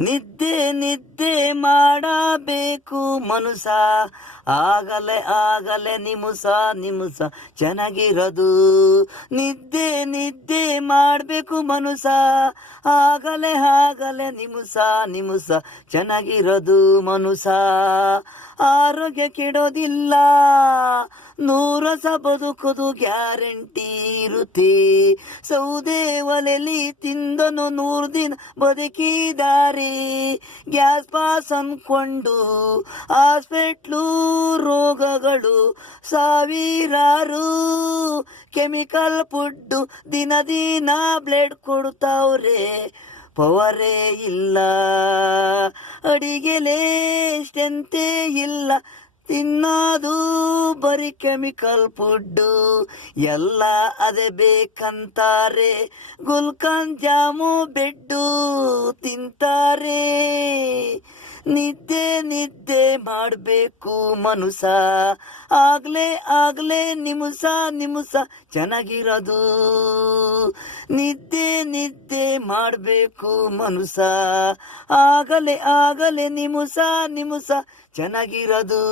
ನಿದ್ದೆ ನಿದ್ದೆ ಮಾಡಬೇಕು ಮನುಸ, ಆಗಲೇ ನಿಮಿಷ ನಿಮಿಷ ಚೆನ್ನಾಗಿರೋದು. ನಿದ್ದೆ ನಿದ್ದೆ ಮಾಡಬೇಕು ಮನುಸ, ಆಗಲೇ ನಿಮಿಷ ನಿಮಿಷ ಚೆನ್ನಾಗಿರೋದು ಮನುಸ. ಆರೋಗ್ಯ ಕೆಡೋದಿಲ್ಲ, 100 ವರ್ಷ ಬದುಕೋದು ಗ್ಯಾರಂಟಿ ಇರುತ್ತೆ. ಸೌದೆ ಒಲೆಲಿ ತಿಂದನು 100 ದಿನ ಬದುಕಿದ್ದಾರೆ. ಗ್ಯಾಸ್ ಪಾಸ್ ಅನ್ಕೊಂಡು ಹಾಸ್ಪಿಟ್ಲು ರೋಗಗಳು ಸಾವಿರಾರು. ಕೆಮಿಕಲ್ ಫುಡ್ಡು ದಿನ ದಿನ ಬ್ಲಡ್ ಕೊಡ್ತಾವ್ರೆ, ಪವರೇ ಇಲ್ಲ. ಅಡಿಗೆಲೇ ಸ್ಟ್ರೆಂತೇ ಇಲ್ಲ, ತಿನ್ನೋದು ಬರೀ ಕೆಮಿಕಲ್ ಫುಡ್ಡು. ಎಲ್ಲ ಅದೇ ಬೇಕಂತಾರೆ, ಗುಲ್ಕನ್ ಜಾಮು ಬೆಡ್ಡು ತಿಂತಾರೆ. ನಿದ್ದೆ ನಿದ್ದೆ ಮಾಡಬೇಕು ಮನುಸ, ಆಗ್ಲೇ ನಿಮಿಷ ನಿಮಿಷ ಚೆನ್ನಾಗಿರೋದು. ನಿದ್ದೆ ನಿದ್ದೆ ಮಾಡಬೇಕು ಮನುಸ, ಆಗಲೇ ನಿಮಿಷ ನಿಮಿಷ ಚೆನ್ನಾಗಿರೋದು.